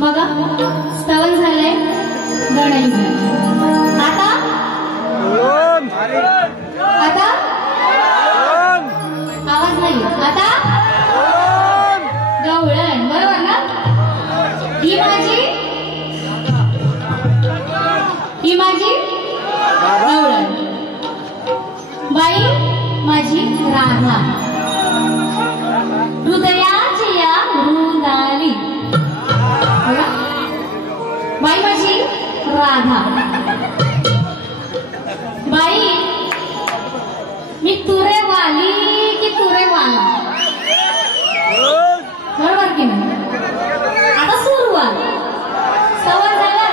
बघा स्तवन झालंय, गणही झालंय. आता आता आवाज नाही. आता गवळण, बरोबर ना? ही माझी गवळण. बाई माझी राधा, हृदयाची या रुंदाली. बाई माझी राधा. बाई मी तुरे वाली की तुरे वाला, बरोबर की नाही? आता सुरुवात सवय झालं,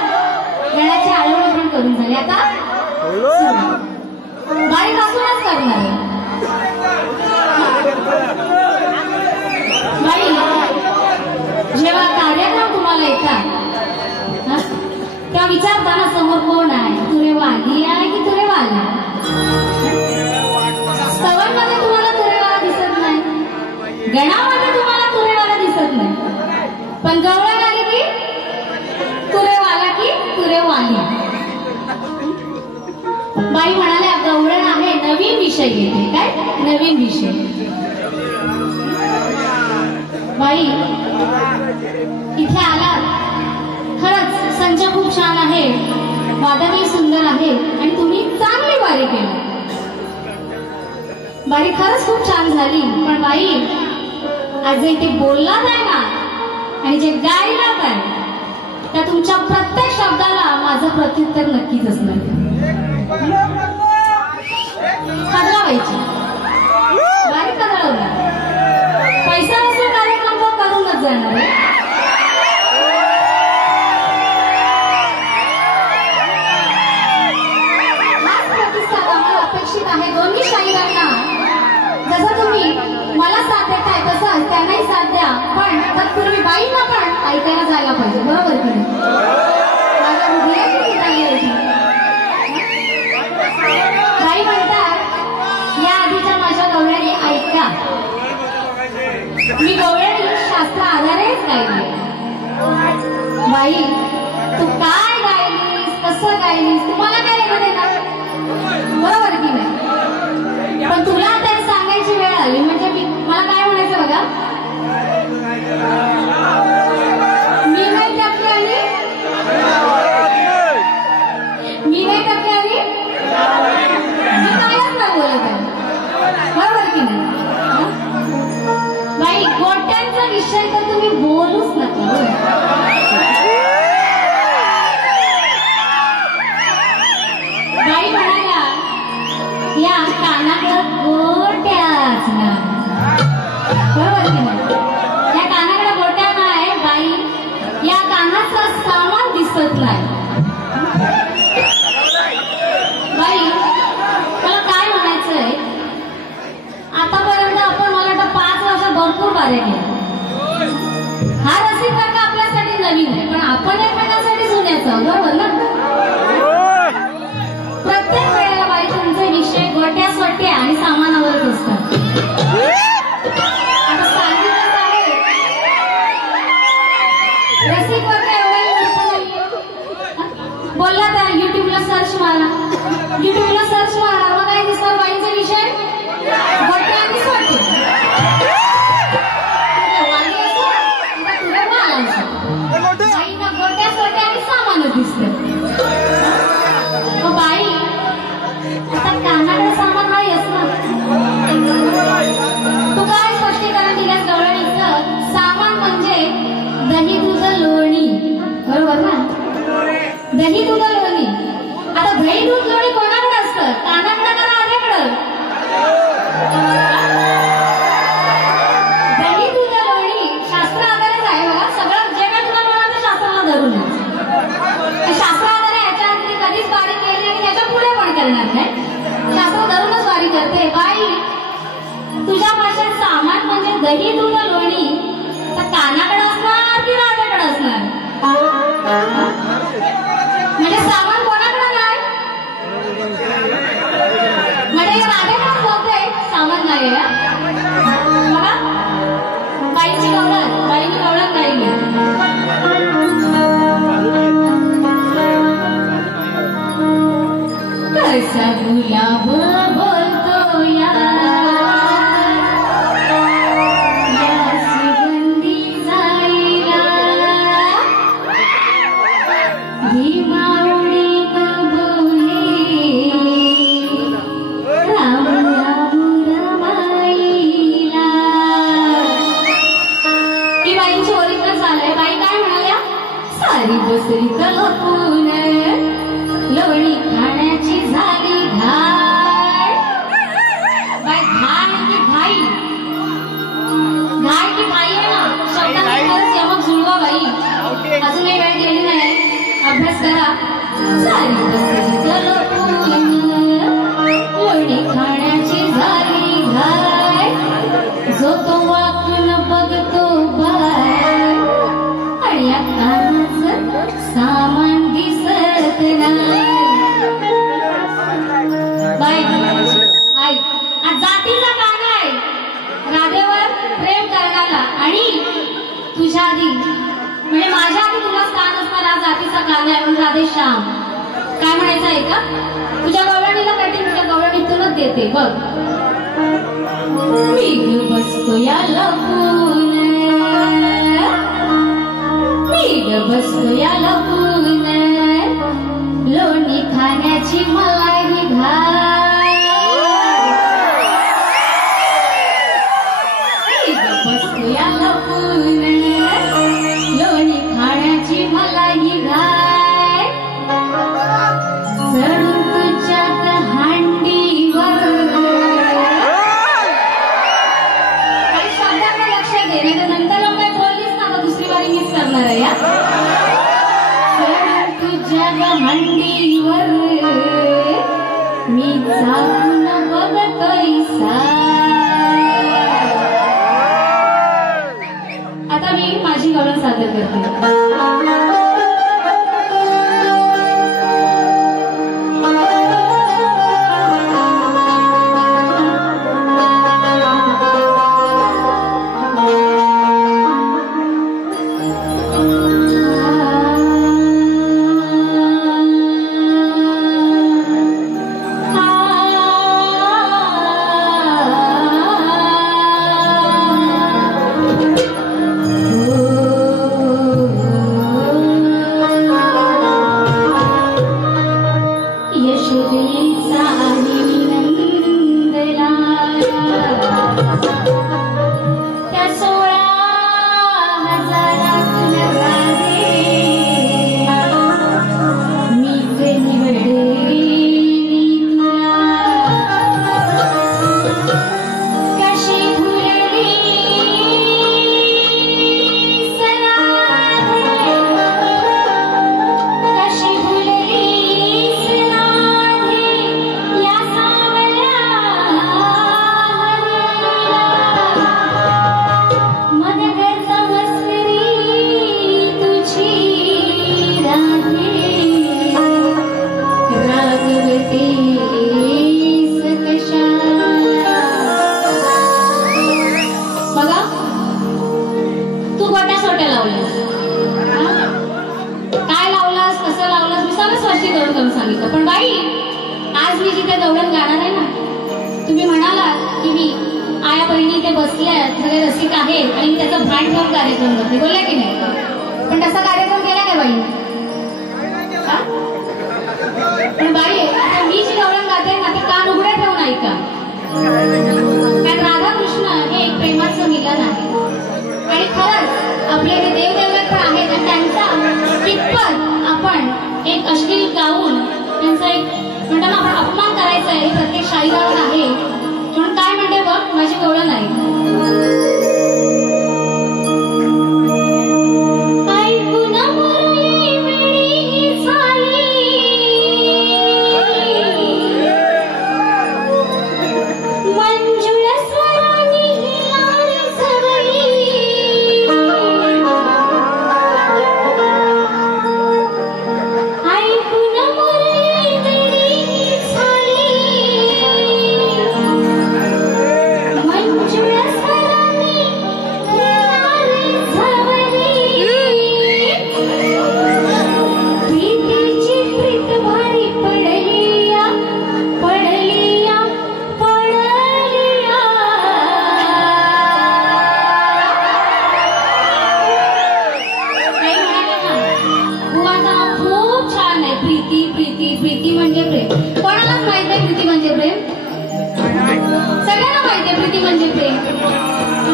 गळ्याची आळवण पण करून झाली. आता बाई पासूनच करणार. बाई जेव्हा कार्यक्रम तुम्हाला येतात तेव्हा विचारताना समोर कोण आहे, तुरे वाली आहे की तुरे वाला? स्तवनमध्ये तुम्हाला तुरेवाला दिसत नाही, गणामध्ये तुम्हाला तुरेवाला दिसत नाही, पण गवळण आली की तुरेवाला की तुरेवाली. बाई म्हणाल्या गवळण आहे, नवीन विषय घेते. काय नवीन विषय? बाई इथे आलात, खरंच संच खूप छान आहे, वादनही सुंदर आहे आणि तुम्ही चांगली वारी केली. वारी खरंच खूप छान झाली. पण बाई आज जे ते बोललात आहे ना आणि जे गायलात आहे त्या तुमच्या प्रत्येक शब्दाला माझं प्रत्युत्तर नक्कीच असणार. कदळावायची वारी, कदळवला पैसा वसूल कार्यक्रम तो करूनच जाणार आहे. आहे दोन्ही शाहीरांना. जसं तुम्ही मला साथ देताय तसं त्यांनाही साथ द्या, पण तत्पूर्वी बाईंना पण ऐकायला जायला पाहिजे, बरोबर की नाही? माझ्या हृदयाची झाली होती. बाई म्हणतात या आधीच्या माझ्या गवळणी ऐका, मी गवळणी शास्त्र आधारेच गायली. बाई तू काय गायलीस, कसं गायलीस, तुम्हाला काय येणं देणार, बरोबर की नाही? पण तुला आता सांगायची वेळ आली म्हणजे मला काय म्हणायचं बघा, मी नाही टक्के आली, मी नाही टक्के आली, मी कायच नाही बोलत आहे, बरोबर की नाही? बाई गोट्यांचा विषय तर तुम्ही बोलूच नका. बाई म्हणाला या कानाकडं गोट्याच ना, बरोबर की नाही? या कानाकडं गोट्या नाही बाई, या कानाचं सामान दिसत नाही. बाई मला काय म्हणायचंय, आतापर्यंत आपण मला वाटतं 5 वर्ष भरपूर वाऱ्या केल्या. हा रसिक वर्ग आपल्यासाठी नवीन आहे, पण आपण एकमेकांसाठी जुन्याच आहोत, बरोबर ना? प्रत्येक वेळेला बाई तुमचे विषय गोट्या स्वट्या आणि सामानावरच असतात. आता सांगितलं आहे रसिक वर्ग बोलला तर युट्यूबला सर्च मारा, युट्यूबला सर्च मारा, मग काय दिसणार बाईंचे विषय गोट्या आणि स्वट्या. वाली असो तुला माल असो, बाईंना गोट्या स्वट्या आणि सामानच दिसतं. बाई आता कानाकडे सामान नाही असणार, तू काय स्पष्टीकरण दिल्यास गवळणीचं? सामान म्हणजे दही दूध लोणी, बरोबर ना? दही दूध लोणी. आता दही दूध लोणी कोणाकडे असतं, कानाकडे का राधेकडं? दही दूध लोणी शास्त्र आधारेच आहे बघा. सगळं जे काय तुला म्हणाल ते शास्त्राला धरून शास्त्र आधारे याच्या आधी कधीच वारी केली आणि त्याच्या पुढे पण करणार नाही. शास्त्र धरूनच वारी करते. बाई तुझ्या भाषेत सामान म्हणजे दही दूध लोणी, तर कानाकडे असणार की राधाकडे असणार? म्हणजे सारी बसली तलपून लोणी खाण्याची झाली घाय बाय घाय की घाई घाय की घाई आहे ना शब्दांचा यमक जुळवा बाई अजूनही वेळ गेली नाही अभ्यास करा सारी बसली तलपून लोणी खाण्याची झाली घाय जो तो वाकून बघतो बाय आणि या कामाचं सामान दिसत नाही बाय आई आज जातीचा काना आहे राधेवर प्रेम करणारा आणि तुझ्या आधी म्हणजे माझ्या आधी तुला स्थान असणारा जातीचा काना आहे म्हणून राधे श्याम काय म्हणायचं आहे का तुझ्या गवळणीला कठीण तुझ्या गवळणीतूनच देते बघ मी बसतो या लपून मी बसतो या लपून लोणी खाण्याची मलाही घाय मी बसतो या लपून लोणी खाण्याची मलाही घाय चढून तुझ्या हांडीवर नंतर काय बोललीस ना दुसरी बारी मिस करणार आहे या तुझ्या हंडीवर मी जाऊन बघतोय आता मी माझी गवळण सादर करते पण बाई आज मी जिथे गवळण गाणार आहे ना तुम्ही म्हणाला की मी आया बहिणी इथे बसल्या सगळे रसिक आहेत आणि मी त्याचा भान ठेवून कार्यक्रम करते बोलला की नाही पण तसा कार्यक्रम केला नाही बाई पण बाई आता मी जी गवळण गाते ना ते कान उघडे ठेवून ऐका कारण राधा कृष्ण हे एक प्रेमाचं मिलन आहे आणि खरंच आपले जे देवदेवत पण आहेत आणि त्यांचा कितपत आपण एक अश्लील गाऊन त्यांचा एक म्हणतो ना आपण अपमान करायचा आहे प्रत्येक शाहीरावर आहे म्हणून काय म्हणते बघ माझी गवळण आहे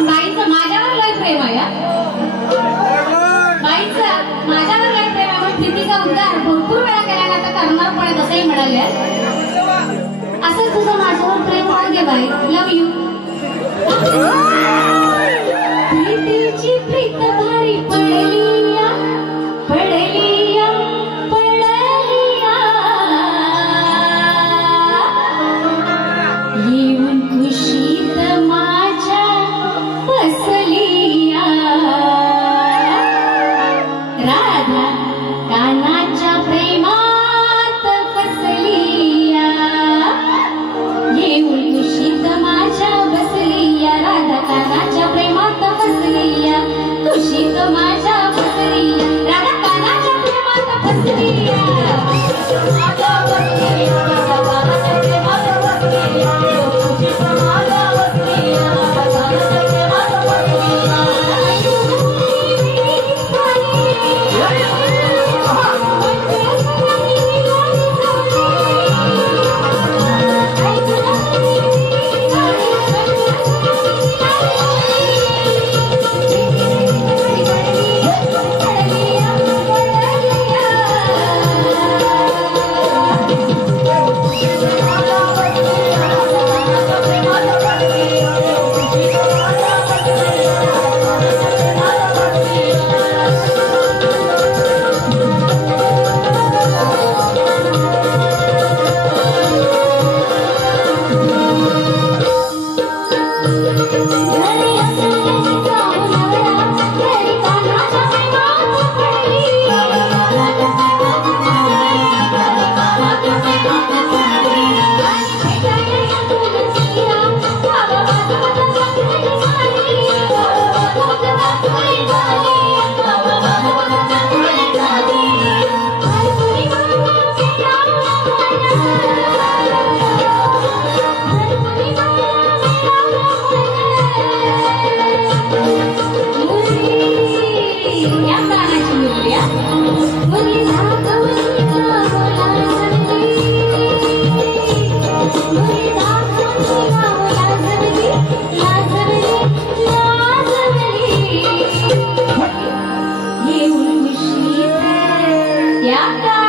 बाईचं माझ्यावर लय प्रेम आहे बाईचं माझ्यावर लय प्रेम उद्गार भरपूर वेळा केल्याने आता करणार पण तसंही मिळाले. असंच तुझं माझ्यावर प्रेम होऊ दे बाई. लव यू. प्रीतीची प्रीत भारी पडलिया पडलिया पडलिया येऊन खुशीत माझ्या बसलिया. राधा कानाच्या प्रेमात फसलिया येऊन खुशीत माझ्या बसलिया. राधा कानाच्या प्रेमात फसलिया खुशीत माझ्या बसलिया. राधा कानाच्या प्रेमात फसलिया माझ्या बसलिया. राधा कानाच्या प्रेमात फसलिया खुशीत माझ्या बसलिया. राधा कानाच्या प्रेमात फसलिया. Yeah.